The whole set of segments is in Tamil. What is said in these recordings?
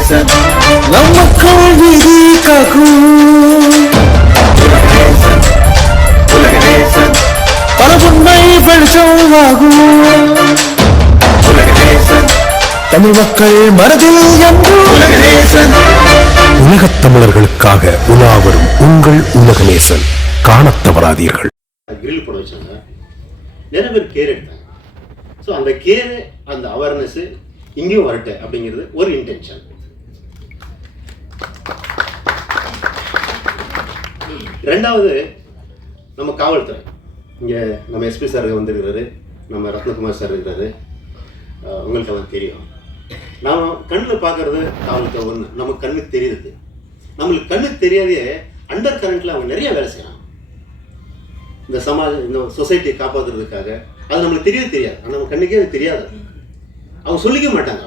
ನಮ್ಮ ಕಾವಿರಿ ಕಾಕು பரபுன்மை வெளிச்சமாகும் தமிழ் மக்கள் மனதில் என்று உலகத் தமிழர்களுக்காக உலா வரும் உங்கள் உலகநேசன். காணத் தவறாதீர்கள். கிரில் போட வச்சாங்க, நிறைய பேர் கேர் எடுத்தாங்க. ஸோ அந்த கேர், அந்த அவேர்னஸ் இங்கேயும் வரட்டு அப்படிங்கிறது ஒரு இன்டென்ஷன். ரெண்டாவது, நம்ம காவல்துறை, இங்கே நம்ம எஸ்பி சார் வந்துருக்கிறாரு, நம்ம ரத்னகுமார் சார் இருக்கிறாரு, உங்களுக்கு எல்லாம் தெரியும். நாம் கண்ணில் பார்க்கறது காவல்துறை ஒன்று, நமக்கு கண்ணுக்கு தெரியுது. நம்மளுக்கு கண்ணுக்கு தெரியாதே அண்டர் கரண்ட்டில் அவங்க நிறைய வேலை செய்யலாம். இந்த இந்த சொசைட்டியை காப்பாற்றுறதுக்காக அது நம்மளுக்கு தெரியாது. ஆனால் நம்ம கண்ணுக்கே அது தெரியாது. அவங்க சொல்லிக்க மாட்டாங்க,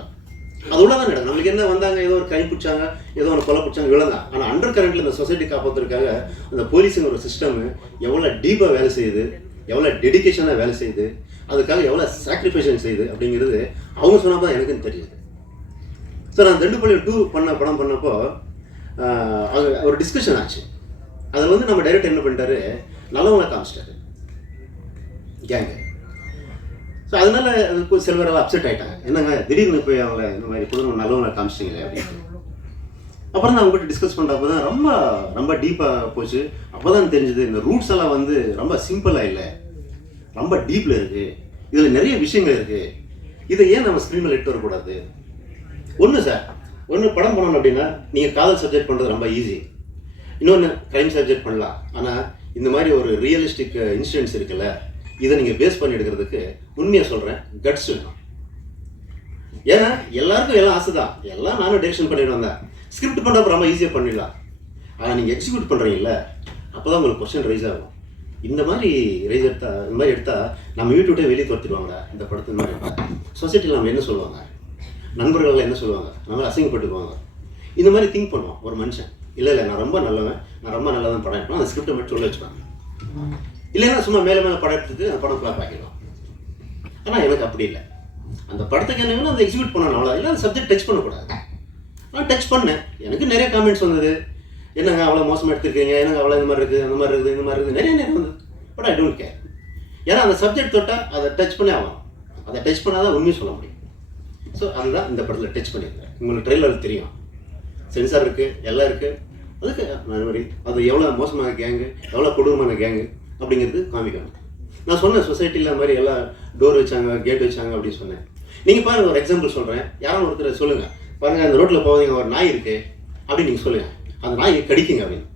அது உள்ளதான் நடக்கும். நம்மளுக்கு என்ன வந்தாங்க, ஏதோ ஒரு கை பிடிச்சாங்க, ஏதோ ஒரு கொலை பிடிச்சாங்க, இவ்வளோதான். ஆனால் அண்டர் கரண்ட்டில் இந்த சொசைட்டி காப்பாற்றுறதுக்காக அந்த போலீஸுங்கிற ஒரு சிஸ்டம் எவ்வளோ டீப்பாக வேலை செய்யுது, எவ்வளோ டெடிக்கேஷனாக வேலை செய்யுது, அதுக்காக எவ்வளோ சாக்ரிஃபைஷன் செய்யுது அப்படிங்கிறது அவங்க சொன்னால் தான் எனக்குன்னு தெரியுது. ஸோ நான் தண்டுப்பாளையம் 2 படம் பண்ணப்போ அது ஒரு டிஸ்கஷன் ஆச்சு. அதில் வந்து நம்ம டைரக்டர் என்ன பண்ணிட்டாரு, நல்லவங்களை காமிச்சிட்டாரு கேங்கு. ஸோ அதனால அதுக்கு சிலவரெல்லாம் அப்செட் ஆகிட்டாங்க. என்னங்க திடீர்னு போய் அவங்கள இந்த மாதிரி பொழுது நல்லவங்களை காமிச்சிட்டிங்களே அப்படின்னு. அப்புறம் தான் அவங்ககிட்ட டிஸ்கஸ் பண்ணுறப்போ தான் ரொம்ப ரொம்ப டீப்பாக போச்சு. அப்போ தான் தெரிஞ்சது, இந்த ரூட்ஸ் எல்லாம் வந்து ரொம்ப சிம்பிளாக இல்லை, ரொம்ப டீப்பில் இருக்குது. இதில் நிறைய விஷயங்கள் இருக்குது. இதை ஏன் நம்ம ஸ்க்ரீனில் எடுத்து வரக்கூடாது? ஒன்று படம் பண்ணணும் அப்படின்னா நீங்கள் காதல் சப்ஜெக்ட் பண்ணுறது ரொம்ப ஈஸி. இன்னொன்று க்ரைம் சப்ஜெக்ட் பண்ணலாம். ஆனால் இந்த மாதிரி ஒரு ரியலிஸ்டிக் இன்சிடென்ட்ஸ் இருக்குல்ல, இதை நீங்கள் பேஸ் பண்ணி எடுக்கிறதுக்கு உண்மையாக சொல்கிறேன், கட்ஸ் வேணும். ஏன்னா எல்லாருக்கும் எல்லாம் ஆசை தான், எல்லாம் நானும் டைரக்ஷன் பண்ணிட்டு வந்தேன். ஸ்கிரிப்ட் பண்ணுறப்ப ரொம்ப ஈஸியாக பண்ணிடலாம். ஆனால் நீங்கள் எக்ஸிக்யூட் பண்ணுறீங்கல்ல, அப்போ தான் உங்களுக்கு கொஸ்டின் ரைஸ் ஆகும். இந்த மாதிரி எடுத்தால் நம்ம வீட்டு வெளியே துரத்திடுவாங்க. இந்த படத்தை இந்த மாதிரி எடுத்தால் சொசைட்டியில் நம்ம என்ன சொல்லுவாங்க, நண்பர்கள் என்ன சொல்லுவாங்க, நம்ம அசிங்கப்பட்டுக்குவாங்க. இந்த மாதிரி திங்க் பண்ணுவோம் ஒரு மனுஷன். இல்லை நான் ரொம்ப நல்லவன் படம் எடுப்போம், அந்த ஸ்கிரிப்டை மட்டும் சொல்ல வச்சுப்பாங்க. இல்லைன்னா சும்மா மேலே படம் எடுத்துட்டு அந்த படம் ஃப்ளாப் ஆகிடும். ஆனால் எனக்கு அப்படி இல்லை. அந்த படத்துக்கு என்ன வேணும் அதை எக்ஸிக்யூட் பண்ணணும், அவ்வளோ. இல்லை அந்த சப்ஜெக்ட் டச் பண்ணக்கூடாது. நான் டச் பண்ணேன். எனக்கு நிறைய காமெண்ட்ஸ் வந்தது, என்னங்க அவ்வளோ மோசமாக எடுத்துருக்கீங்க, என்னங்க அவ்வளோ இந்த மாதிரி இருக்குது, நிறைய வந்தது. But I don't care. ஏன்னா அந்த சப்ஜெக்ட் தொட்டால் அதை டச் பண்ணி ஆகணும். அதை டச் பண்ணால் தான் உண்மையை சொல்ல முடியும். ஸோ அதுதான் இந்த படத்தில் டச் பண்ணியிருக்கேன். உங்களுக்கு ட்ரெயிலர் தெரியும், சென்சார் இருக்குது, எல்லாம் இருக்குது. அதுக்கு நான் மாதிரி அது எவ்வளோ மோசமான கேங்கு, எவ்வளோ கொடூரமான கேங்கு அப்படிங்கிறது காமிக்கணும். நான் சொன்னேன், சொசைட்டியில் மாதிரி எல்லாம் டோர் வச்சாங்க, கேட் வச்சாங்க அப்படின்னு சொன்னேன். நீங்கள் பாருங்கள், ஒரு எக்ஸாம்பிள் சொல்கிறேன். யாரும் ஒருத்தர் சொல்லுங்கள், பாருங்கள் அந்த ரோட்டில் போவீங்க, ஒரு நாய் இருக்குது அப்படின்னு நீங்கள் சொல்லுங்கள், அந்த நாய் கடிக்குங்க அப்படின்னு.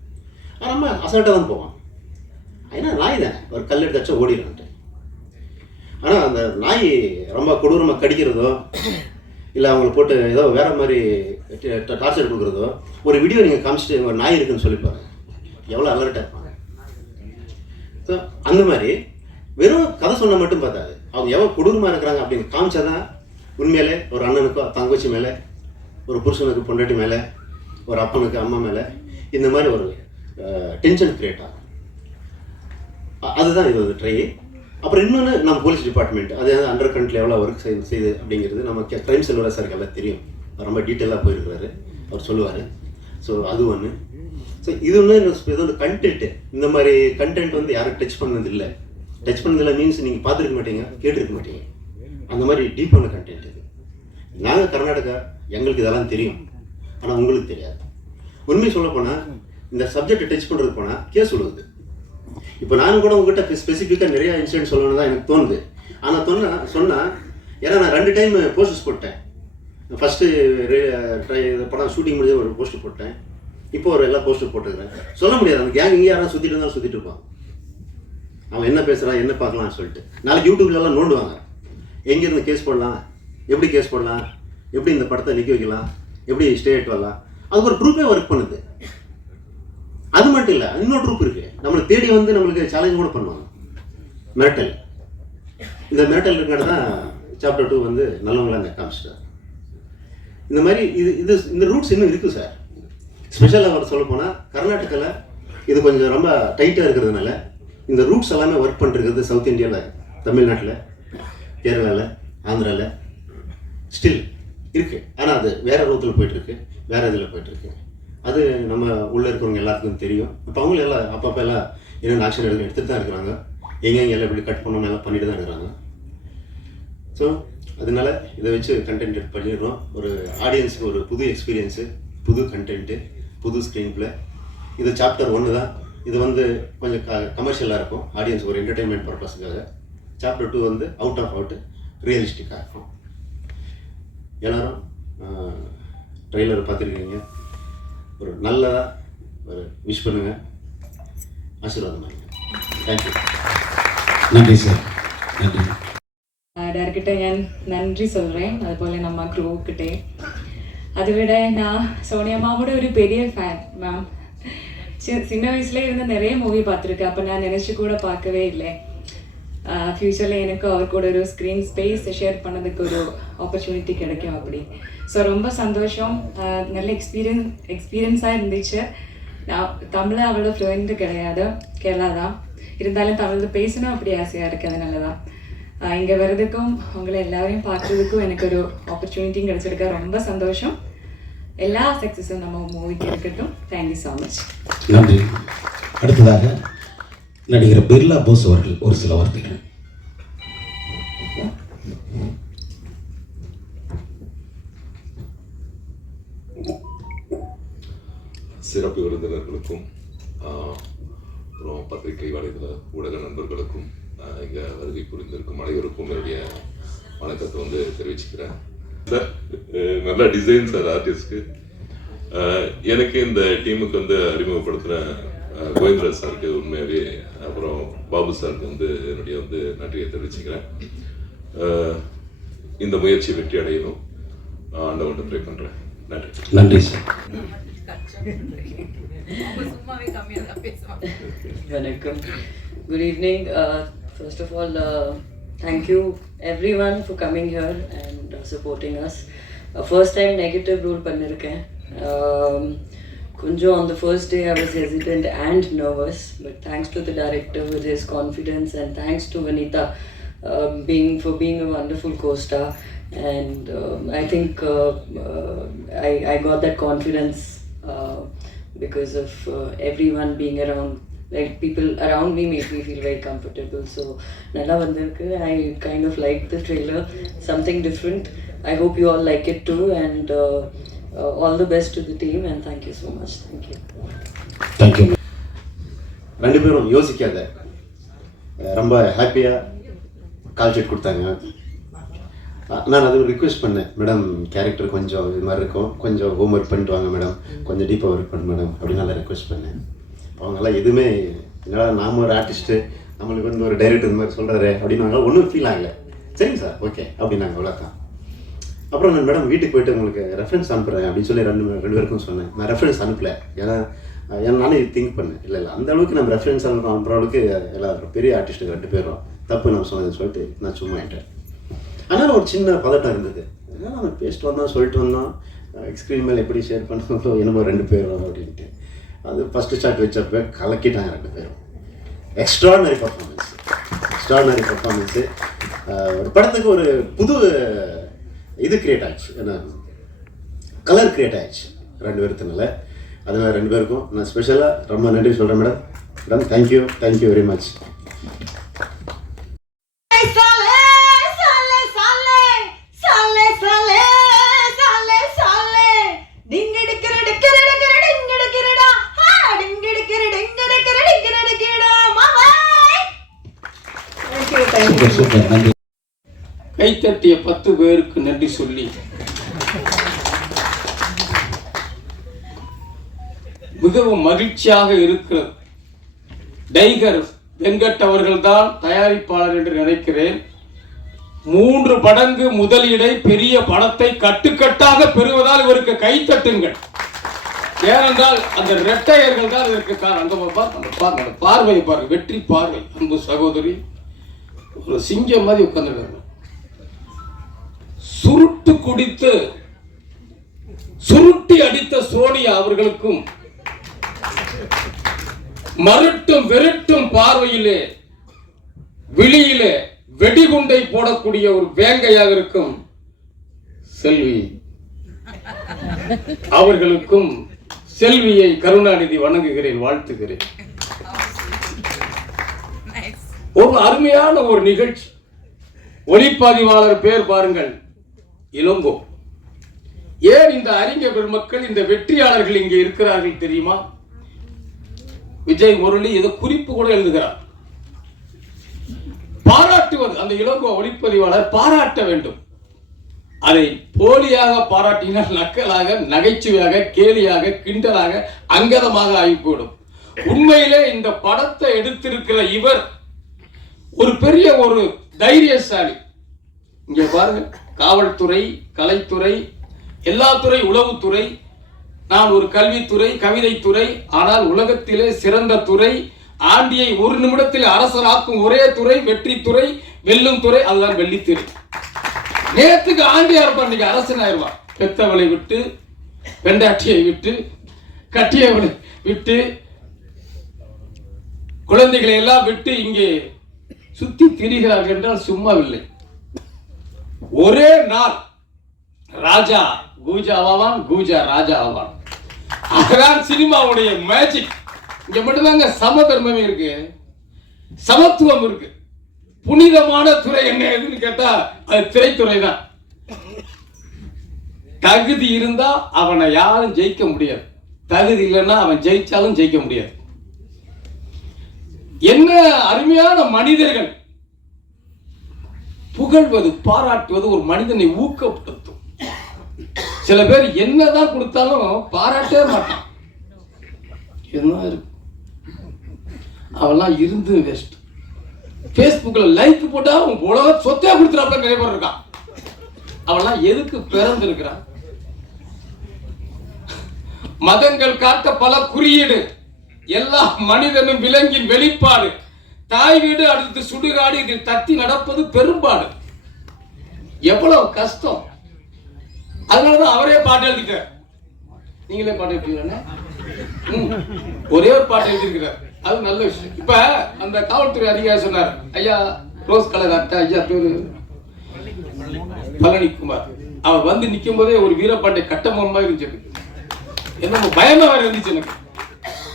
நம்ம அசால்ட்டாக தான் போவோம். ஏன்னா நாய் தானே, ஒரு கல் எடுத்தாச்சும் ஓடிடும்ட்டு. ஆனால் அந்த நாய் ரொம்ப கொடூரமாக கடிக்கிறதோ, இல்லை அவங்களை போட்டு ஏதோ வேறு மாதிரி டார்ச்சர் கொடுக்குறதோ, ஒரு வீடியோ நீங்கள் காமிச்சிட்டு ஒரு நாய் இருக்குன்னு சொல்லிப்பாங்க, எவ்வளோ அலர்ட்டாக இருப்பாங்க. ஸோ அந்த மாதிரி வெறும் கதை சொன்ன மட்டும் பார்த்தாது, அவங்க எவ்வளோ கொடூரமாக இருக்கிறாங்க அப்படின்னு காமிச்சாதான் உண்மையிலே ஒரு அண்ணனுக்கோ தங்கச்சி மேலே, ஒரு புருஷனுக்கு பொண்டாட்டி மேலே, ஒரு அப்பனுக்கு அம்மா மேலே இந்த மாதிரி ஒரு டென்ஷன் கிரியேட் ஆகும். அதுதான் இது ஒரு ட்ரை. அப்புறம் இன்னொன்று, நம்ம போலீஸ் டிபார்ட்மெண்ட் அது அண்டர் கரண்ட்டில் எவ்வளோ ஒர்க் செய்யுது அப்படிங்கிறது நம்ம க்ரைம் செல்வரா சாருக்கு எல்லாம் தெரியும். ரொம்ப டீட்டெயிலாக போயிருக்கிறாரு, அவர் சொல்லுவார். ஸோ அது ஒன்று. ஸோ இது ஒன்று கண்டென்ட்டு. இந்த மாதிரி கண்டென்ட் வந்து யாரும் டச் பண்ணதில்லை மீன்ஸ் நீங்கள் பார்த்துருக்க மாட்டீங்க, கேட்டிருக்க மாட்டீங்க. அந்த மாதிரி டீப்பான கண்டென்ட் இது. நாங்கள் கர்நாடகா, எங்களுக்கு இதெல்லாம் தெரியும், ஆனால் உங்களுக்கு தெரியாது. உண்மையை சொல்ல போனால் இந்த சப்ஜெக்டை டச் பண்ணுறது போனால் கேஸ் விடுவது. இப்போ நானும் கூட உங்ககிட்ட ஸ்பெசிஃபிக்காக நிறையா இன்சிடென்ட் சொல்லணும்னு தான் எனக்கு தோணுது. ஆனால் சொன்னால் ஏன்னா நான் 2 டைம் போஸ்டர்ஸ் போட்டேன். ஃபஸ்ட்டு படம் ஷூட்டிங் முடிஞ்ச ஒரு போஸ்டர் போட்டேன், இப்போ ஒரு எல்லா போஸ்டர் போட்டுக்கிறேன். சொல்ல முடியாது, அந்த கேங் இங்கே யாரும் சுற்றிட்டு இருந்தாலும் சுற்றிட்டு இருப்பான். அவன் என்ன பேசுகிறான், என்ன பார்க்கலாம்னு சொல்லிட்டு நாளைக்கு யூடியூப்லலாம் நோண்டுவாங்க. எங்கேருந்து கேஸ் போடலாம், எப்படி கேஸ் போடலாம், எப்படி இந்த படத்தை நிற்க வைக்கலாம், எப்படி ஸ்டே ஆகிட்டு வரலாம், அதுக்கு ஒரு ட்ரூப்பே ஒர்க் பண்ணுது. அது மட்டும் இல்லை, இன்னொரு ட்ரூப் இருக்குது, நம்மளை தேடி வந்து நம்மளுக்கு சேலஞ்ச் கூட பண்ணுவாங்க. மிரட்டல். இந்த மிரட்டல் இருக்கிறது தான் சாப்டர் 2 வந்து நல்லவங்களாம் அந்த காமிச்சிட்டார். இந்த மாதிரி இந்த ரூட்ஸ் இன்னும் இருக்குது சார். ஸ்பெஷலாக அவர் சொல்ல போனால் கர்நாடகாவில் இது கொஞ்சம் ரொம்ப டைட்டாக இருக்கிறதுனால இந்த ரூட்ஸ் எல்லாமே ஒர்க் பண்ணிருக்கிறது சவுத் இந்தியாவில், தமிழ்நாட்டில், கேரளாவில், ஆந்திராவில் ஸ்டில் இருக்குது. ஆனால் அது வேறு ரூத்தில் போயிட்டுருக்கு, வேறு இதில் போயிட்டுருக்கு. அது நம்ம உள்ளே இருக்கிறவங்க எல்லாத்துக்கும் தெரியும். அப்போ அவங்களும் எல்லாம் அப்பப்போ எல்லாம் என்னென்ன ஆக்ஷன் எடுத்துகிட்டு தான் இருக்கிறாங்க. எங்கெங்கே எல்லாம் எப்படி கட் பண்ணணும் எல்லாம் பண்ணிட்டு தான் இருக்கிறாங்க. ஸோ அதனால இதை வச்சு கண்டென்ட் பண்ணிடுறோம். ஒரு ஆடியன்ஸுக்கு ஒரு புது எக்ஸ்பீரியன்ஸு, புது கண்டென்ட்டு, புது ஸ்க்ரீன் பிளே. இது சாப்டர் 1 தான். இது வந்து கொஞ்சம் கமர்ஷியலாக இருக்கும், ஆடியன்ஸ் ஒரு என்டர்டெயின்மெண்ட் பர்பஸுக்காக. சாப்டர் 2 வந்து அவுட் ஆஃப் அவுட் ரியலிஸ்டிக்காக இருக்கும். எல்லோரும் ட்ரெய்லர் பார்த்துருக்கீங்க. ஒரு நல்லதாக ஒரு விஷ் பண்ணுங்கள், ஆசீர்வாதம் பண்ணுங்கள். தேங்க்யூ. நன்றி சார். நன்றி. ഡയറക്ടർ ഞാൻ നന്ദി சொல்கிறேன், അതുപോലെ நம்ம ക്രൂക്കിട്ടേ. அதை விட நான் சோனியம்மாவோட ஒரு பெரிய ஃபேன் மேம். சின்ன வயசுல இருந்து நிறைய மூவி பார்த்துருக்கேன். அப்போ நான் நினச்சி கூட பார்க்கவே இல்லை ஃப்யூச்சரில் எனக்கு அவர் கூட ஒரு ஸ்க்ரீன் ஸ்பேஸ் ஷேர் பண்ணதுக்கு ஒரு ஆப்பர்ச்சுனிட்டி கிடைக்கும் அப்படி. ஸோ ரொம்ப சந்தோஷம். நல்ல எக்ஸ்பீரியன்ஸாக இருந்துச்சு. நான் தமிழ் அவ்வளோ ஃப்ளூயன்ட்டு கிடையாது, கேரளா தான். இருந்தாலும் தமிழ் பேசணும் அப்படி ஆசையாக இருக்குது. அதனால தான் இங்கே வர்றதுக்கும் உங்களை எல்லாரையும் பார்க்குறதுக்கும் எனக்கு ஒரு ஆப்பர்ச்சுனிட்டியும் கிடச்சிருக்கா. ரொம்ப சந்தோஷம். எல்லா சக்ஸஸும் நம்ம மூவிக்கு இருக்கட்டும். Thank you so much. நன்றி. அடுத்ததாக நடிகர் பிர்லா போஸ் அவர்கள் ஒரு சில வார்த்தைகள். சிறப்பு விருந்தினர்களுக்கும் அப்புறம் பத்திரிகை வலைதள ஊடக நண்பர்களுக்கும் இங்கே வருகை புரிந்திருக்கும் அனைவருக்கும் என்னுடைய வணக்கத்தை வந்து தெரிவிச்சுக்கிறேன். சார் நல்ல டிசைன் சார் ஆர்டிஸ்ட்க்கு. எனக்கு இந்த டீமுக்கு வந்து அறிமுகப்படுத்தின கோவிந்தராஜ் சாருக்கு உண்மையாகவே, அப்புறம் பாபு சாருக்கு வந்து என்னுடைய வந்து நன்றியை தெரிவிச்சுக்கிறேன். இந்த முயற்சி வெற்றி அடையணும், ஆண்டவன் ப்ரே பண்ணுறேன். நன்றி. நன்றி sir. Vanakkam. Good evening. First of all, thank you everyone for coming here and supporting us. First time negative role பண்ணிருக்கேன். Kunjo, on the first day I was hesitant and nervous, but thanks to the director with his confidence, and thanks to Vanita for being a wonderful co-star. And I think I got that confidence because of everyone being around. Like, people around me made me feel very comfortable. So nalla vandirukku. I kind of liked the trailer, something different. I hope you all like it too, and all the best to the team, and thank you so much. Thank you. Thank you. ரெண்டு பேரும் யோசிக்காத ரொம்ப ஹாப்பியாக கால் ஷீட் கொடுத்தாங்க. நான் அது ரிக்வெஸ்ட் பண்ணேன், மேடம் கேரக்டர் கொஞ்சம் இது மாதிரி இருக்கும், கொஞ்சம் ஹோம் ஒர்க் பண்ணிட்டு வாங்க மேடம், கொஞ்சம் டீப்பாக ஒர்க் பண்ணு மேடம் அப்படின்னு நல்லா ரிக்வெஸ்ட் பண்ணேன். அவங்கெல்லாம் எதுவுமே என்னடா நாம ஒரு ஆர்டிஸ்ட்டு, நம்மளுக்கு வந்து ஒரு டைரக்டர் இந்த மாதிரி சொல்கிறாரு அப்படின்னு ஒன்றும் ஃபீல் ஆகலை. சரிங்க சார், ஓகே அப்படின்னாங்க, அவ்வளோதான். அப்புறம் நான் மேடம் வீட்டுக்கு போய்ட்டு உங்களுக்கு ரெஃபரன்ஸ் அனுப்புகிறேன் அப்படின்னு சொல்லி ரெண்டு பேருக்கும் சொன்னேன். நான் ரெஃபரன்ஸ் அனுப்பலை, ஏன்னா நானே திங்க் பண்ணேன், இல்லை அந்த அளவுக்கு நம்ம ரெஃபரன்ஸ் அனுப்புகிற அளவுக்கு எல்லாரும் பெரிய ஆர்டிஸ்ட்டு 2 பேரும் தப்பு நம்ம சொன்னதுன்னு சொல்லிட்டு நான் சும்மா ஆகிட்டேன். ஆனால் ஒரு சின்ன பதட்டம் இருந்தது. ஏன்னா நம்ம பேசிட்டு வந்தோம், சொல்லிட்டு வந்தோம், ஸ்க்ரீன் மேலே எப்படி ஷேர் பண்ணோம் என்னமோ 2 பேரும் அப்படின்ட்டு. அது ஃபஸ்ட்டு ஷாட் வச்சப்போ கலக்கிட்டாங்க 2 பேரும். Extraordinary performance. ஒரு படத்துக்கு ஒரு புது இது கிரியேட் ஆச்சு, ஏன்னா கலர் கிரியேட் ஆயிடுச்சு 2 பேருத்துனால. அதனால் 2 பேருக்கும் நான் ஸ்பெஷலாக ரொம்ப நன்றி சொல்கிறேன் madam. Madam thank you very much. Super. நன்றி. கைத்தட்டிய 10 பேருக்கு நன்றி சொல்லி மிகவும் மகிழ்ச்சியாக இருக்கிறது. டைகர் வெங்கட் அவர்கள் தான் தயாரிப்பாளர் என்று நினைக்கிறேன். 3 மடங்கு முதலீடை பெரிய படத்தை கட்டுக்கட்டாக பெறுவதால் இவருக்கு கைத்தட்டுங்கள். ஏனென்றால் அந்த ரெட்டையர்கள் தான் இதற்கு காரணம். அந்த பார்வை பாருங்க, வெற்றி பார்வை. அன்பு சகோதரி ஒரு சிங்கம் மாதிரி உட்கார்ந்துருக்காங்க. சுருட்டி அடித்த சோனியா அவர்களுக்கும் மருட்டும் விரட்டும் பார்வையிலே விழியிலே வெடிகுண்டை போடக்கூடிய ஒரு வேங்கையாக இருக்கும் செல்வி அவர்களுக்கும் செல்வியை கருணாநிதி வணங்குகிறேன், வாழ்த்துகிறேன். ஒரு அருமையான ஒரு நிகழ்ச்சி. ஒளிப்பதிவாளர் பேர் பாருங்கள், இளங்கோ. ஏன் இந்த அறிஞர் பெருமக்கள், இந்த வெற்றியாளர்கள் இங்கே இருக்கிறார்கள் தெரியுமா? விஜய் முரளி இதை குறிப்பு கூட எழுதுகிறார். பாராட்டுவது, அந்த இளங்கோ ஒளிப்பதிவாளர் பாராட்ட வேண்டும். அதை போலியாக பாராட்டினால் நக்கலாக, நகைச்சுவையாக, கேலியாக, கிண்டலாக, அங்கதமாக ஆகிப்போடும். உண்மையிலே இந்த படத்தை எடுத்திருக்கிற இவர் ஒரு பெரிய ஒரு தைரியசாலி. இங்க பாருங்க, காவல்துறை, கலைத்துறை, எல்லா துறை, உளவுத்துறை, நான் ஒரு கல்வித்துறை, கவிதைத்துறை, ஆனால் உலகத்திலே சிறந்த துறை, ஆண்டியை ஒரு நிமிடத்தில் அரசராக்கும் ஒரே துறை வெற்றித்துறை, வெல்லும் துறை, அதுதான் வெள்ளித்துறை. நேரத்துக்கு ஆண்டியா இருப்பான், இன்னைக்கு அரசன் ஆயிடுவான். பெத்தவளை விட்டு, பெண்டாட்டியை விட்டு, கட்டியவளை விட்டு, குழந்தைகளை எல்லாம் விட்டு இங்கே சுத்தி திரிகிறார்கள் என்றால் சும்மாவில்லை. ஒரே நாள் ராஜா கூஜா ஆவான், கூஜா ராஜா ஆவான். அதுதான் சினிமாவுடைய மேஜிக். இங்க மட்டும்தாங்க சமதர்மமே இருக்கு, சமத்துவம் இருக்கு. புனிதமான துறை என்ன எதுன்னு கேட்டா அது திரைத்துறை தான். தகுதி இருந்தா அவனை யாரும் ஜெயிக்க முடியாது, தகுதி இல்லைன்னா அவன் ஜெயிச்சாலும் ஜெயிக்க முடியாது. என்ன அருமையான மனிதர்கள். புகழ்வது, பாராட்டுவது ஒரு மனிதனை ஊக்கப்படுத்தும். சில பேர் என்னதான் கொடுத்தாலும் பாராட்டவே மாட்டான். என்ன இருக்கு, அவெல்லாம் இருந்து வேஸ்ட். பேஸ்புக்ல லைக் போட்டா உலக சொத்தே கொடுத்துறாப்ல நிறைய பேர் இருக்கான். அவெல்லாம் எதுக்கு பிறந்திருக்கிறான்? மதங்கள் காட்ட பல குறியீடு, எல்லா மனிதனும் விலங்கின் வெளிப்பாடு. தாய் வீடு அடுத்து சுடுகாடு, இதில் தத்தி நடப்பது பெரும்பாடு. எவ்வளவு கஷ்டம். அதனாலதான் அவரே பாட்டு எழுதிட்டார். நீங்களே பாட்டு எழுதிக்கிறீங்க, ஒரே ஒரு பாட்டு எழுதியிருக்கிறார். அது நல்ல விஷயம். இப்ப அந்த காவல்துறை அதிகாரி சொன்னார், ஐயா ரோஸ் கலர் அட்டா, ஐயா பேரு பழனிக்குமார். அவர் வந்து நிக்கும் போதே ஒரு வீரப்பாட்டை கட்டமமா இருந்துச்சு. என்ன பயமா வேற இருந்துச்சு எனக்கு.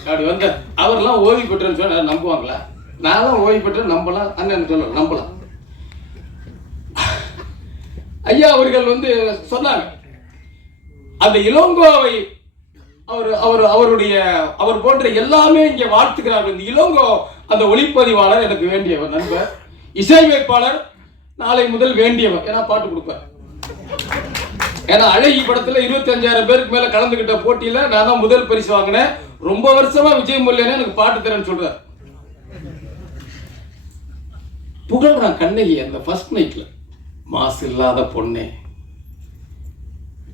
அப்படி வந்த அவர்லாம் ஓய்வு பெற்றேன்னு சொன்ன நம்புவாங்களா? நான்லாம் ஓய்வு பெற்றேன் நம்பலாம், அண்ணன் சொல்ல நம்பலாம். ஐயா அவர்கள் வந்து சொன்னாங்க, அந்த இளங்கோவை அவர் போன்ற எல்லாமே இங்கே வாழ்த்துக்கிறார்கள். இந்த இளங்கோ அந்த ஒளிப்பதிவாளர் எனக்கு வேண்டியவர் நண்பர், இசையமைப்பாளர் நாளை முதல் வேண்டியவர். ஏன்னா பாட்டு கொடுப்பார். ஏன்னா அழகி படத்துல 25,000 பேருக்கு மேல கலந்துகிட்ட போட்டியில நான் தான் முதல் பரிசு வாங்கினேன். ரொம்ப வருஷமா விஜய் முல்லையா எனக்கு பாட்டு தரேன்னு சொல்றார். புகழ்றான் கண்ணகி அந்த ஃபர்ஸ்ட் நைட்ல, மாசு இல்லாத பொண்ணே.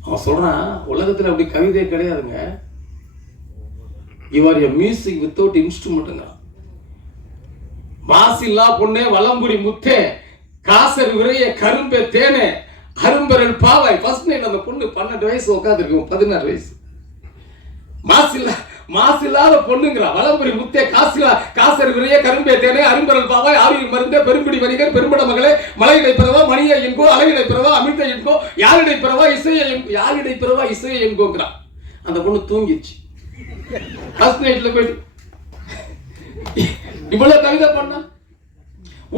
அவன் சொல்றான், உலகத்துல அப்படி கவிதை கிடையாதுங்க. இவர் மியூசிக் வித்தவுட் இன்ஸ்ட்ருமெண்ட்டுங்க. மாசு இல்லா பொண்ணே, வலம்புரி முத்தே, காசர் விரைய கரும்பே தேனே, அரும்பரல் பாவாய். ஃபர்ஸ்ட் நைட் அந்த பொண்ணு 12 வயசு உட்காந்துருக்கும், 16 வயசு. மாசு இல்லாத பொண்ணுங்கிறா. வலம்புரி முத்தே, காசர் விரைய கரும்பே தேனே, அரும்பரல் பாவாய், ஆவியில் மருந்தே, பெரும்பிடி வணிகர், பெரும்பட மகளே, மலையிடை பிறவா, மணியை என்கோ, அழகிடை பிறவா, அமிர்த என்கோ, யாரிடை பிறவா, இசையை என்கோ, யாரிடை பிறவா, இசையை என்கோங்கிறா. அந்த பொண்ணு தூங்கிச்சு. ஃபர்ஸ்ட் நைட்ல போயிட்டு இவ்வளவு கவிதை பண்ணா.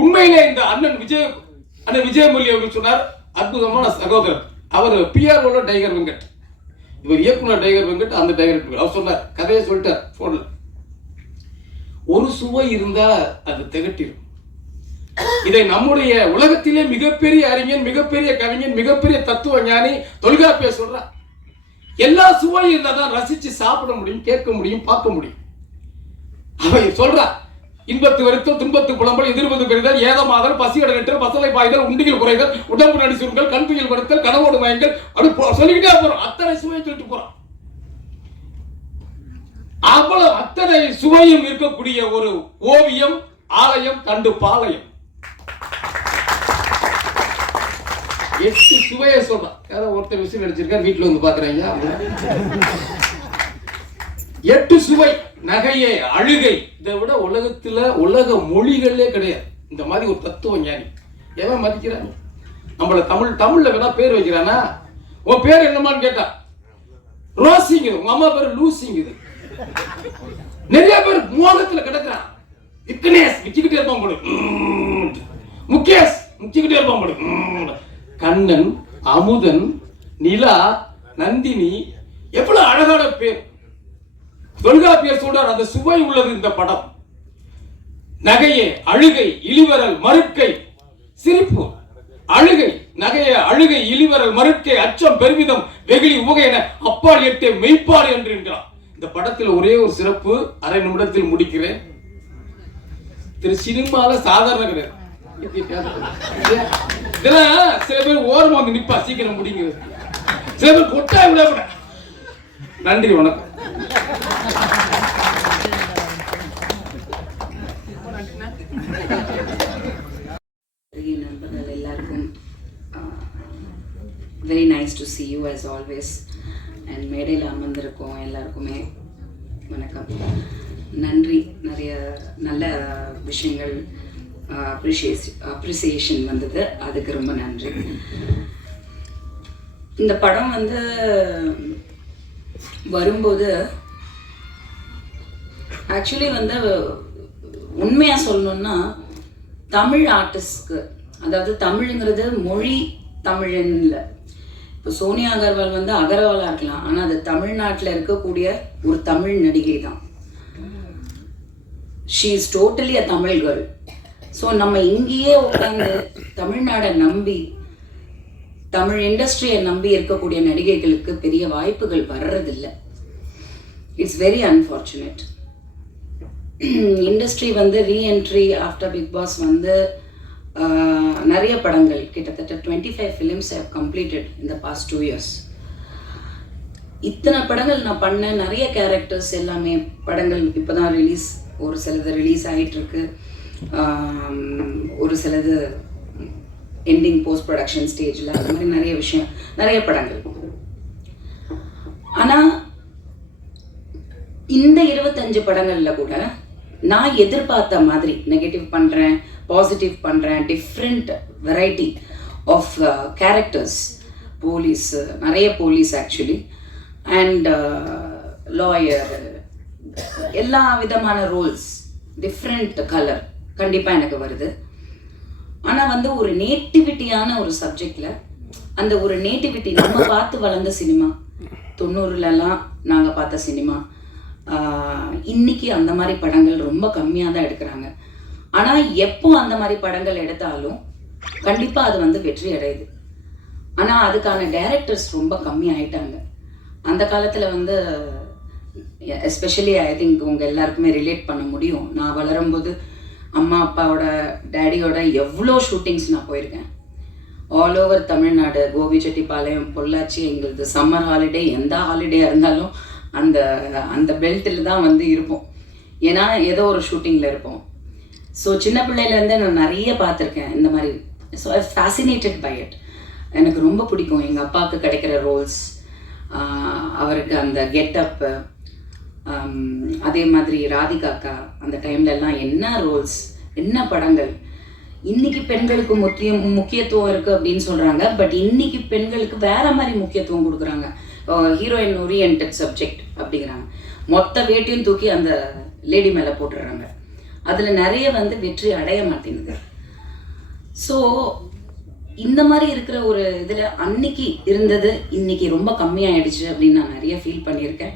உண்மையிலே இந்த அண்ணன் விஜயமுரளி அவர்கள் சொன்னார், அற்புதமான சகோதரர். அவர் பிஆர்ஓ டைகர் வெங்கட், இவர் இயக்குனர் டைகர் வெங்கட், அந்த டைகர். அவர் சொன்னார், கதையை சொல்லிட்டார் போன்ல. ஒரு சுவை இருந்தா அது திகட்டிடும். இதை நம்முடைய உலகத்திலே மிகப்பெரிய அறிஞன், மிகப்பெரிய கவிஞன், மிகப்பெரிய தத்துவ ஞானி தொல்காப்பியர் சொல்றார். எல்லா சுவையும் இருந்தா தான் ரசிச்சு சாப்பிட முடியும், கேட்க முடியும், பார்க்க முடியும். அவை சொல்றார், இன்பத்து வருத்தல், துன்பத்து புலம்பல், எதிர்ப்பது பெறுதல், ஏதமாதல், பசியோட நெற்றல், பசலை பாய்தல், உண்டிகள் குறைதல், உடம்பு நடி சுருங்கள், கண்துயில் படுத்தல், கனவோடு மயங்கள், அப்படி சொல்லிக்கிட்டே போறோம். அத்தனை சுவையை சொல்லிட்டு போறோம். அவ்வளவு அத்தனை சுவையும் இருக்கக்கூடிய ஒரு ஓவியம், ஆலயம், கண்டு பாளையம். 8 சுவையை சொல்றான். யாரோ ஒருத்தர் விசில் அடிச்சிருக்கார், வீட்டுல வந்து பாக்குறீங்க. 8 சுவை. நகையே, அழுகை. இதை விட உலக மொழிகளே கிடையாது இந்த மாதிரி ஒரு தத்துவ ஞானி. எவன் மதிக்கிறாங்க? நம்மள தமிழ்ல வேணா பேர் வைக்கிறானா? உன் பேர் என்னமான்னு கேட்டா, ரோசிங்குது, உங்க அம்மா பேரு லூசிங்குது. நிறைய பேர் மோகத்துல கிடக்குறான். விக்னேஷ் விச்சுக்கிட்டே இருப்பான் போடு, முகேஷ் முச்சுக்கிட்டே இருப்பான் போடு. கண்ணன், அமுதன், நிலா, நந்தினி, எவ்வளவு அழகான பேர். தொல்காப்பியர் சொல்றார், அந்த சுவை உள்ளது இந்த படம். நகையே அழுகை இளிவரல் மறுக்கை சிரிப்பு, அழுகை நகைய அழுகை இளிவரல் மறுக்கை அச்சம் பெருமிதம் வெகுளி உவகை என அப்பால் எட்டே மெய்ப்பாடு என்று என்கிறார். இந்த படத்தில் ஒரே ஒரு சிறப்பு, அரை நிமிடத்தில் முடிக்கிறேன். திரு சினிமால சாதாரண கிடையாது. இதெல்லாம் சில பேர் ஓரமா வந்து நிப்பா, சீக்கிரம் முடிங்கிறது. சில பேர் கொட்டா விட. நன்றி, வணக்கம். நண்பர்கள் எல்லாருக்கும் very nice to C you as always. And மேடையில் அமர்ந்திருக்கோம் எல்லாருக்குமே வணக்கம், நன்றி. நிறைய நல்ல விஷயங்கள் அப்ரிசியேஷன் வந்தது, அதுக்கு ரொம்ப நன்றி. இந்த படம் வந்து வரும்போது ஆக்சுவலி வந்து உண்மையாக சொல்லணுன்னா தமிழ் ஆர்டிஸ்ட்க்கு, அதாவது தமிழுங்கிறது மொழி தமிழன் இல்லை. இப்போ சோனியா அகர்வால் வந்து அகர்வாலாக இருக்கலாம், ஆனால் அது தமிழ்நாட்டில் இருக்கக்கூடிய ஒரு தமிழ் நடிகை தான். She is totally a Tamil girl. So நம்ம இங்கேயே உட்காந்து தமிழ்நாடை நம்பி, தமிழ் இண்டஸ்ட்ரியை நம்பி இருக்கக்கூடிய நடிகைகளுக்கு பெரிய வாய்ப்புகள் வர்றதில்லை. It's very unfortunate. இண்டஸ்ட்ரி வந்து ரீஎன்ட்ரி ஆஃப்டர் பிக் பாஸ் வந்து நிறைய படங்கள், கிட்டத்தட்ட 25 films have completed in the past 2 years. இத்தனை படங்கள் நான் பண்ணேன், நிறைய கேரக்டர்ஸ் எல்லாமே படங்கள் இப்போ தான் ரிலீஸ், ஒரு சிலது ரிலீஸ் ஆகிட்டுருக்கு, ஒரு சிலது எண்டிங் போஸ்ட் ப்ரொடக்ஷன் ஸ்டேஜில், அந்த மாதிரி நிறைய விஷயம், நிறைய படங்கள். ஆனால் இந்த 25 படங்களில் கூட நான் எதிர்பார்த்த மாதிரி நெகட்டிவ் பண்ணுறேன், பாசிட்டிவ் பண்ணுறேன், different variety of characters, police, நிறைய போலீஸ் ஆக்சுவலி, அண்ட் லாயர், எல்லா விதமான ரோல்ஸ், டிஃப்ரெண்ட் கலர் கண்டிப்பாக எனக்கு வருது. ஆனால் வந்து ஒரு நேட்டிவிட்டியான ஒரு சப்ஜெக்டில், அந்த ஒரு நேட்டிவிட்டி நம்ம பார்த்து வளர்ந்த சினிமா, 90லலாம் நாங்கள் பார்த்த சினிமா, இன்னைக்கு அந்த மாதிரி படங்கள் ரொம்ப கம்மியாக தான் எடுக்கிறாங்க. ஆனால் எப்போ அந்த மாதிரி படங்கள் எடுத்தாலும் கண்டிப்பாக அது வந்து வெற்றி அடையுது. ஆனால் அதுக்கான டைரக்டர்ஸ் ரொம்ப கம்மி ஆயிட்டாங்க. அந்த காலத்தில் வந்து எஸ்பெஷலி ஐ திங்க் உங்கள் எல்லாருக்குமே ரிலேட் பண்ண முடியும். நான் வளரும்போது அம்மா அப்பாவோட டேடியோட எவ்வளோ ஷூட்டிங்ஸ் நான் போயிருக்கேன். ஆல் ஓவர் தமிழ்நாடு, கோபிச்செட்டிப்பாளையம், பொள்ளாச்சி, எங்களுக்கு சம்மர் ஹாலிடே, எந்த ஹாலிடேயாக இருந்தாலும் அந்த அந்த பெல்ட்டில் தான் வந்து இருப்போம். ஏன்னா ஏதோ ஒரு ஷூட்டிங்கில் இருப்போம். ஸோ சின்ன பிள்ளையிலேருந்தே நான் நிறைய பார்த்துருக்கேன் இந்த மாதிரி. So I fascinated by it. எனக்கு ரொம்ப பிடிக்கும் எங்கள் அப்பாவுக்கு கிடைக்கிற ரோல்ஸ், அவருக்கு அந்த கெட்டப்பு, அதே மாதிரி ராதிகாக்கா அந்த டைம்லலாம் என்ன ரோல்ஸ், என்ன படங்கள். இன்னைக்கு பெண்களுக்கு முக்கியத்துவம் இருக்குது அப்படின்னு சொல்கிறாங்க, பட் இன்னைக்கு பெண்களுக்கு வேற மாதிரி முக்கியத்துவம் கொடுக்குறாங்க. ஹீரோயின் ஓரியன்டட் சப்ஜெக்ட் அப்படிங்கிறாங்க. மொத்த வேட்டையும் தூக்கி அந்த லேடி மேலே போட்டுடுறாங்க. அதில் நிறைய வந்து வெற்றி அடைய மாட்டேங்குது. ஸோ இந்த மாதிரி இருக்கிற ஒரு இதில் அன்னைக்கு இருந்தது இன்னைக்கு ரொம்ப கம்மியாயிடுச்சு அப்படின்னு நான் நிறைய ஃபீல் பண்ணியிருக்கேன்.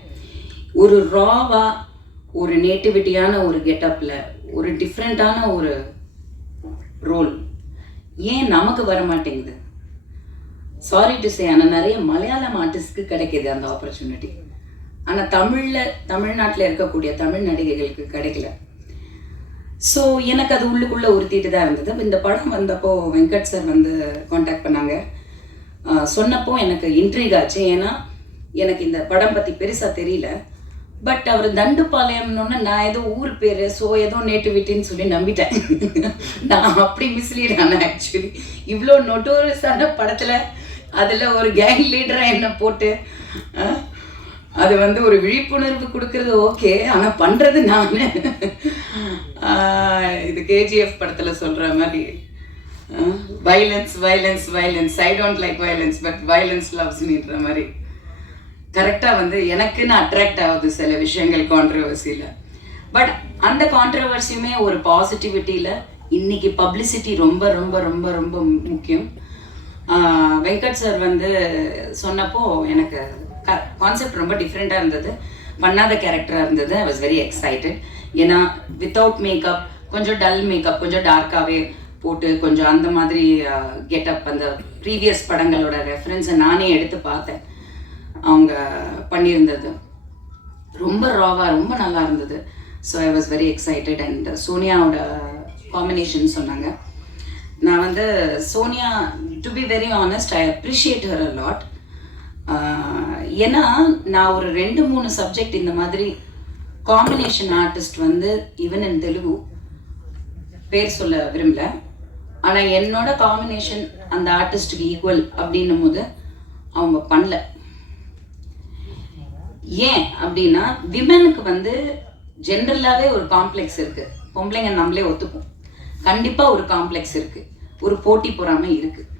ஒரு ராவா, ஒரு நேட்டிவிட்டியான ஒரு கெட்டப்பில், ஒரு டிஃப்ரெண்ட்டான ஒரு ரோல் ஏன் நமக்கு வர மாட்டேங்குது? சாரி டு சே, ஆனால் நிறைய மலையாளம் ஆர்டிஸ்ட்க்கு கிடைக்கிது அந்த ஆப்பர்ச்சுனிட்டி. ஆனால் தமிழ்நாட்டில் இருக்கக்கூடிய தமிழ் நடிகைகளுக்கு கிடைக்கல. ஸோ எனக்கு அது உள்ளுக்குள்ளே உறுத்திட்டு தான் இருந்தது. இந்த படம் வந்தப்போ வெங்கட் சார் வந்து காண்டாக்ட் பண்ணாங்க. சொன்னப்போ எனக்கு இன்ட்ரிக் ஆச்சு. ஏன்னா எனக்கு இந்த படம் பற்றி பெருசாக தெரியல. பட் அவர் தண்டுபாளையம்னு நான் ஏதோ ஊர் பேர், ஸோ ஏதோ நேட்டிவிட்டின்னு சொல்லி நம்பிட்டேன். நான் அப்படி மிஸ்லீட் ஆனேன் ஆக்சுவலி. இவ்வளோ நொட்டோரியஸான படத்தில் அதில் ஒரு கேங் லீடராக என்ன போட்டு அது வந்து ஒரு விழிப்புணர்வு கொடுக்கறது ஓகே, ஆனால் பண்ணுறது நான் இது கேஜிஎஃப் படத்தில் சொல்கிற மாதிரி violence violence violence, I don't like violence but violence loves me மாதிரி. கரெக்டாக வந்து எனக்குன்னு அட்ராக்ட் ஆகுது சில விஷயங்கள் கான்ட்ரவர்சியில். பட் அந்த கான்ட்ரவர்சியுமே ஒரு பாசிட்டிவிட்டியில் இன்னைக்கு பப்ளிசிட்டி ரொம்ப ரொம்ப ரொம்ப ரொம்ப முக்கியம். வெங்கட் சார் வந்து சொன்னப்போ எனக்கு கான்செப்ட் ரொம்ப டிஃப்ரெண்ட்டாக இருந்தது, பண்ணாத கேரக்டராக இருந்தது. ஐ வாஸ் வெரி எக்ஸைட்டட். ஏன்னா வித்தவுட் மேக்கப், கொஞ்சம் டல் மேக்கப், கொஞ்சம் டார்க்காகவே போட்டு கொஞ்சம் அந்த மாதிரி கெட்டப், அந்த ப்ரீவியஸ் படங்களோட ரெஃபரன்ஸை நானே எடுத்து பார்த்தேன். அவங்க பண்ணியிருந்தது ரொம்ப ராவாக ரொம்ப நல்லா இருந்தது. So I was very excited. And சோனியாவோட காம்பினேஷன் சொன்னாங்க. நான் வந்து Sonia, to be very honest, I appreciate her a lot. ஏன்னா நான் ஒரு 2-3 சப்ஜெக்ட் இந்த மாதிரி காம்பினேஷன் ஆர்டிஸ்ட் வந்து ஈவன் இன் தெலுங்கு பேர் சொல்ல விரும்பல, ஆனால் என்னோட காம்பினேஷன் அந்த ஆர்டிஸ்டுக்கு ஈக்குவல் அப்படின்னும் போது அவங்க பண்ணல. ஏன் அப்படின்னா விமனுக்கு வந்து ஜென்ரலாகவே ஒரு காம்ப்ளெக்ஸ் இருக்குது. பொம்பளைங்க நம்மளே ஒத்துப்போம், கண்டிப்பாக ஒரு காம்ப்ளெக்ஸ் இருக்குது, ஒரு போட்டி பொறாமை இருக்குது.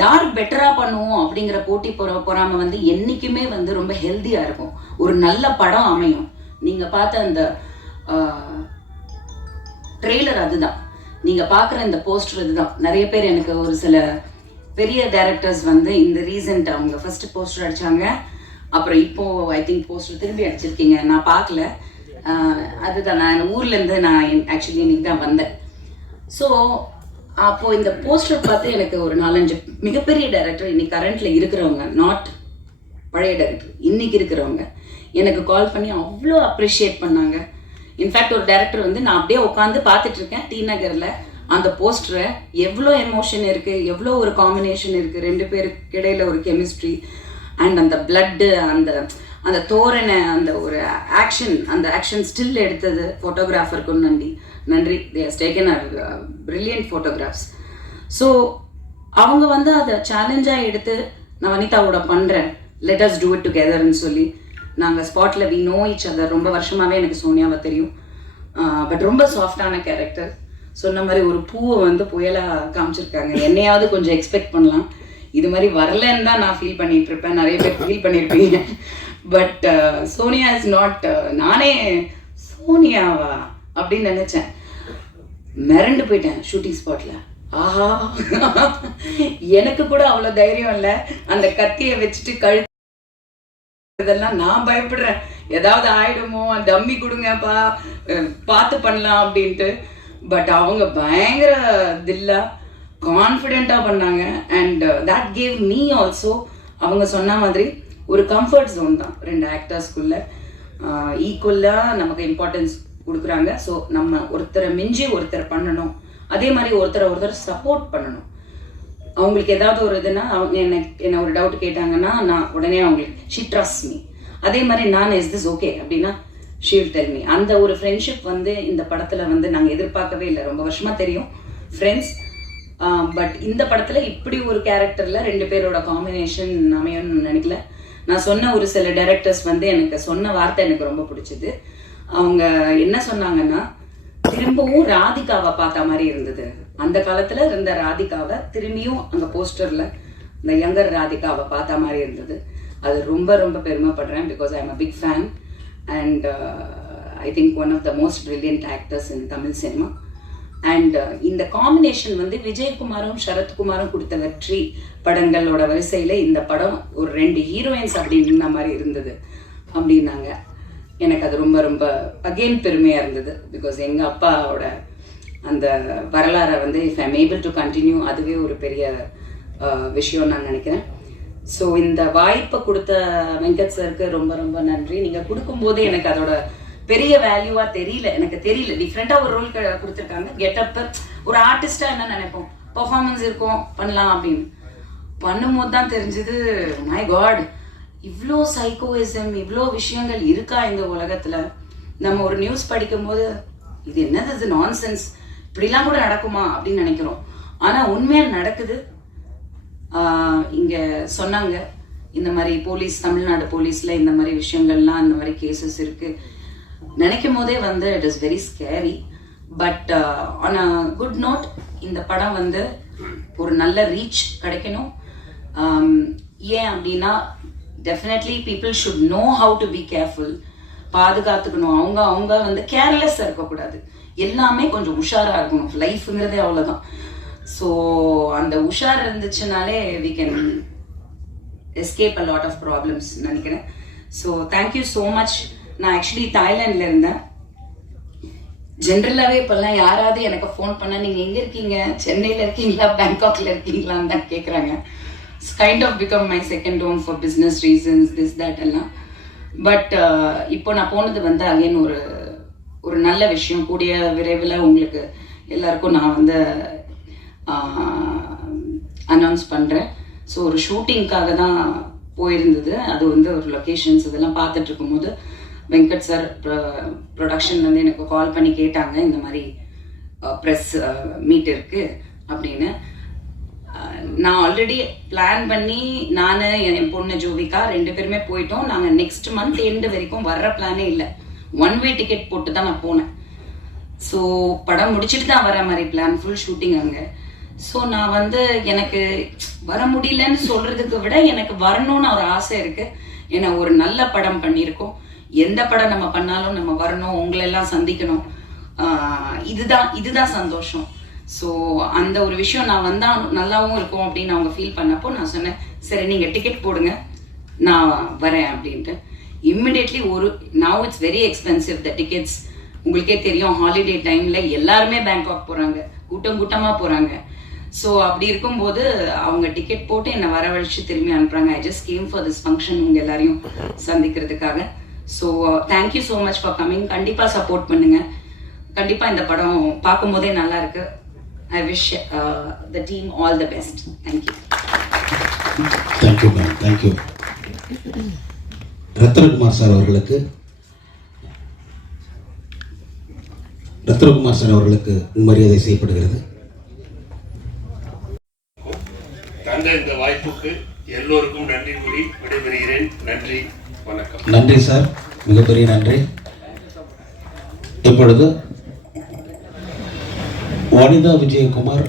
யார் பெட்டராக பண்ணுவோம் அப்படிங்கிற போட்டி பொறாமை வந்து என்றைக்குமே வந்து ரொம்ப ஹெல்த்தியாக இருக்கும். ஒரு நல்ல படம் அமையும். நீங்கள் பார்த்த அந்த ட்ரெய்லர் அதுதான், நீங்கள் பார்க்குற இந்த போஸ்டர் இதுதான். நிறைய பேர் எனக்கு ஒரு சில பெரிய டைரக்டர்ஸ் வந்து இந்த ரீசெண்ட் அவங்க ஃபர்ஸ்ட் போஸ்டர் அடித்தாங்க, அப்புறம் இப்போது ஐ திங்க் போஸ்டர் திரும்பி அடிச்சிருக்கீங்க. நான் பார்க்கல, அதுதான் நான் ஊர்லேருந்து நான் ஆக்சுவலி இன்னைக்கு தான் வந்தேன். ஸோ அப்போது இந்த போஸ்டர் பார்த்து எனக்கு ஒரு 4-5 மிகப்பெரிய டைரக்டர் இன்னைக்கு கரண்ட்டில் இருக்கிறவங்க, நாட் பழைய டைரக்டர், இன்னைக்கு இருக்கிறவங்க எனக்கு கால் பண்ணி அவ்வளோ அப்ரிஷியேட் பண்ணாங்க. இன்ஃபேக்ட் ஒரு டைரக்டர் வந்து நான் அப்படியே உட்காந்து பார்த்துட்ருக்கேன் டி நகரில், அந்த போஸ்டரை எவ்வளோ எமோஷன் இருக்குது, எவ்வளோ ஒரு காம்பினேஷன் இருக்குது, 2 பேருக்கு இடையில ஒரு கெமிஸ்ட்ரி அண்ட் அந்த பிளட்டு, அந்த தோரணை, அந்த ஒரு ஆக்ஷன், அந்த ஆக்ஷன் ஸ்டில் எடுத்தது ஃபோட்டோகிராஃபருக்கும் நன்றி. They has taken a brilliant photographs. So அவங்க வந்து அதை சேலஞ்சாக எடுத்து நான் வனிதாவோட பண்ணுறேன், லெட் அஸ் டூ இட் டுகெதர்னு சொல்லி நாங்கள் ஸ்பாட்டில் வி நோ ஈச் அதர். ரொம்ப வருஷமாகவே எனக்கு சோனியாவை தெரியும். பட் ரொம்ப சாஃப்டான கேரக்டர். சொன்ன மாதிரி ஒரு பூவை வந்து புயலாக காமிச்சிருக்காங்க. என்னையாவது கொஞ்சம் எக்ஸ்பெக்ட் பண்ணலாம், இது மாதிரி வரலன்னு தான் நான் ஃபீல் பண்ணிட்டு இருப்பேன். நிறைய பேர் ஃபீல் பண்ணியிருப்பீங்க. But Sonia is not. நானே சோனியாவா அப்படின்னு நினச்சேன், மிரண்டு போயிட்டேன் ஷூட்டிங் ஸ்பாட்டில். ஆஹா, எனக்கு கூட அவ்வளோ தைரியம் இல்லை. அந்த கத்தியை வச்சுட்டு இதெல்லாம் நான் பயப்படுறேன், ஏதாவது ஆயிடுமோ, டம்மி கொடுங்கப்பா, பார்த்து பண்ணலாம் அப்படின்ட்டு. பட் அவங்க பயங்கர தில்லா கான்ஃபிடென்ட்டாக பண்ணாங்க. And that gave me also, அவங்க சொன்ன மாதிரி ஒரு கம்ஃபர்ட் ஜோன் தான் 2 ஆக்டர்ஸ்குள்ள. ஈக்குவலாக நமக்கு இம்பார்ட்டன்ஸ் கொடுக்குறாங்க. ஸோ நம்ம ஒருத்தரை மிஞ்சி ஒருத்தர் பண்ணணும், அதே மாதிரி ஒருத்தர் சப்போர்ட் பண்ணணும். அவங்களுக்கு ஏதாவது ஒரு இதுனா அவங்க என்ன ஒரு டவுட் கேட்டாங்கன்னா நான் உடனே அவங்களுக்கு ஷி ட்ரஸ்ட் மீ. அதே மாதிரி நான் இஸ் திஸ் ஓகே அப்படின்னா ஷி வில் டெல் மீ. அந்த ஒரு ஃப்ரெண்ட்ஷிப் வந்து இந்த படத்தில் வந்து நாங்கள் எதிர்பார்க்கவே இல்லை. ரொம்ப வருஷமாக தெரியும் ஃப்ரெண்ட்ஸ், பட் இந்த படத்தில் இப்படி ஒரு கேரக்டரில் 2 பேரோட காம்பினேஷன் அமையணும்னு நினைக்கல. நான் சொன்ன ஒரு சில டைரக்டர்ஸ் வந்து எனக்கு சொன்ன வார்த்தை எனக்கு ரொம்ப பிடிச்சது. அவங்க என்ன சொன்னாங்கன்னா, திரும்பவும் ராதிகாவை பார்த்த மாதிரி இருந்தது. அந்த காலத்தில் இருந்த ராதிகாவை திரும்பியும் அந்த போஸ்டரில் இந்த யங்கர் ராதிகாவை பார்த்த மாதிரி இருந்தது. அது ரொம்ப ரொம்ப பெருமைப்படுறேன். Because I am a big fan and I think one of the most brilliant actors in Tamil cinema. And இந்த காம்பினேஷன் வந்து விஜயகுமாரும் சரத்குமாரும் கொடுத்த வெற்றி படங்களோட வரிசையில் இந்த படம் ஒரு 2 ஹீரோயின்ஸ் அப்படின்ற மாதிரி இருந்தது அப்படின்னாங்க. எனக்கு அது ரொம்ப ரொம்ப அகெயின் பெருமையாக இருந்தது. பிகாஸ் எங்கள் அப்பாவோட அந்த வரலாறை வந்து if I'm able to continue, அதுவே ஒரு பெரிய விஷயம் நான் நினைக்கிறேன். ஸோ இந்த வாய்ப்பை கொடுத்த வெங்கட் சருக்கு ரொம்ப ரொம்ப நன்றி. நீங்கள் கொடுக்கும்போதே எனக்கு அதோட பெரிய வேல்யூவாக எனக்கு தெரியல. டிஃப்ரெண்ட்டாக ஒரு ரோல் கொடுத்துருக்காங்க. கெட்டப்பு ஒரு ஆர்டிஸ்டாக என்ன நினைப்போம், பர்ஃபார்மன்ஸ் இருக்கும் பண்ணலாம் அப்படின்னு பண்ணும்போது தான் தெரிஞ்சது, மை காட், இவ்வளோ சைக்கோயிசம், இவ்வளோ விஷயங்கள் இருக்கா இந்த உலகத்தில். நம்ம ஒரு நியூஸ் படிக்கும் போது இது என்னது, இது நான்சென்ஸ், இப்படிலாம் கூட நடக்குமா அப்படின்னு நினைக்கிறோம். ஆனால் உண்மையாக நடக்குது. இங்கே சொன்னாங்க இந்த மாதிரி போலீஸ், தமிழ்நாடு போலீஸில் இந்த மாதிரி விஷயங்கள்லாம், இந்த மாதிரி கேசஸ் இருக்குது. நினைக்கும் போதே வந்து it is very scary. But on a good note, இந்த படம் வந்து ஒரு நல்ல ரீச் கிடைக்கணும். ஏன் அப்படின்னா definitely people should know how to be careful. பாதுகாத்துக்கணும். அவங்க வந்து கேர்லெஸ்ஸாக இருக்கக்கூடாது. எல்லாமே கொஞ்சம் உஷாராக இருக்கணும். லைஃப்ங்கிறதே அவ்வளோதான். ஸோ அந்த உஷார் இருந்துச்சுனாலே we can escape a lot of problems நினைக்கிறேன். So thank you so much. நான் ஆக்சுவலி தாய்லாண்டில் இருந்தேன். ஜென்ரலாகவே இப்போல்லாம் யாராவது எனக்கு ஃபோன் பண்ணால் நீங்கள் எங்கே இருக்கீங்க, சென்னையில் இருக்கீங்களா, பேங்காக்ல இருக்கீங்களான்னு தான் கேட்குறாங்க. It's kind of become my second home for business reasons, this that எல்லாம். பட் இப்போ நான் போனது வந்து அகைன் ஒரு நல்ல விஷயம். கூடிய விரைவில் உங்களுக்கு எல்லாருக்கும் நான் வந்து அனௌன்ஸ் பண்ணுறேன். ஸோ ஒரு ஷூட்டிங்காக தான் போயிருந்தது. அது வந்து ஒரு லொக்கேஷன்ஸ் இதெல்லாம் பார்த்துட்டு இருக்கும்போது வெங்கட் சார் ப்ரொடக்ஷன்லேருந்து எனக்கு கால் பண்ணி கேட்டாங்க, இந்த மாதிரி ப்ரெஸ் மீட் இருக்குது அப்படின்னு. நான் ஆல்ரெடி பிளான் பண்ணி நான் என் பொண்ணு ஜோவிகா 2 பேருமே போயிட்டோம். நாங்கள் நெக்ஸ்ட் மந்த் எண்டு வரைக்கும் வர்ற பிளானே இல்லை. 1 way டிக்கெட் போட்டு தான் நான் போனேன். ஸோ படம் முடிச்சுட்டு தான் வர மாதிரி பிளான், ஃபுல் ஷூட்டிங் அங்கே. ஸோ நான் வந்து எனக்கு வர முடியலன்னு சொல்கிறதுக்கு விட எனக்கு வரணும்னு ஒரு ஆசை இருக்குது. ஏன்னா ஒரு நல்ல படம் பண்ணியிருக்கோம். எந்த படம் நம்ம பண்ணாலும் நம்ம வரணும், உங்களெல்லாம் சந்திக்கணும். இதுதான் சந்தோஷம். ஸோ அந்த ஒரு விஷயம் நான் வந்தால் நல்லாவும் இருக்கும் அப்படின்னு அவங்க ஃபீல் பண்ணப்போ நான் சொன்னேன், சரி நீங்கள் டிக்கெட் போடுங்க, நான் வரேன் அப்படின்ட்டு. Immediately now it's very expensive the tickets. உங்களுக்கே தெரியும், ஹாலிடே டைமில் எல்லாருமே பேங்காக் போகிறாங்க, கூட்டமாக போகிறாங்க. ஸோ அப்படி இருக்கும்போது அவங்க டிக்கெட் போட்டு என்னை வரவழைச்சு திரும்பி அனுப்புகிறாங்க. I just came for this function, உங்கள் எல்லாரையும் சந்திக்கிறதுக்காக. So thank you so much for coming. கண்டிப்பாக சப்போர்ட் பண்ணுங்கள். கண்டிப்பாக இந்த படம் பார்க்கும்போதே நல்லா இருக்கு. I wish the team all the best. Thank you. Thank you, ma'am. Thank you. Ratnakumar sir அவர்களுக்கு மரியாதை செய்யப்படுகிறது. தந்த இந்த வாய்ப்புக்கு எல்லோருக்கும் நன்றி கூறி விடைபெறுகிறேன். நன்றி, வணக்கம். நன்றி சார், மிகப்பெரிய நன்றி. இப்பொழுது வனிதா விஜயகுமார்,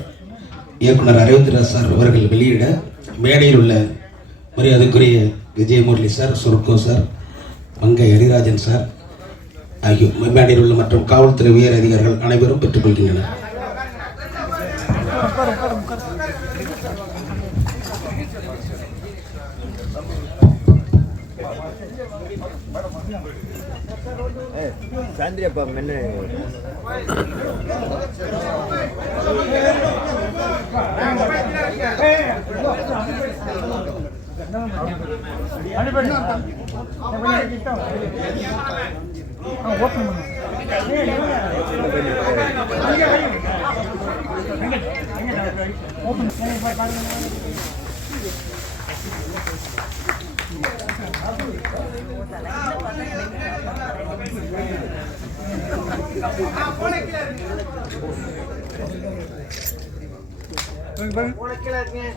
இயக்குனர் அரவிந்த்ராஜ் சார் அவர்கள் வெளியிட மேடையில் உள்ள மரியாதைக்குரிய விஜயமுரளி சார், சுருக்கோ சார், மங்கை ஹரிராஜன் சார் ஆகிய மேடையில் உள்ள மற்றும் காவல்துறை உயர் அதிகாரிகள் அனைவரும் பெற்றுக்கொள்கின்றனர். சாந்திரியப்பா மென்னு போன கீழே இருக்கீங்க.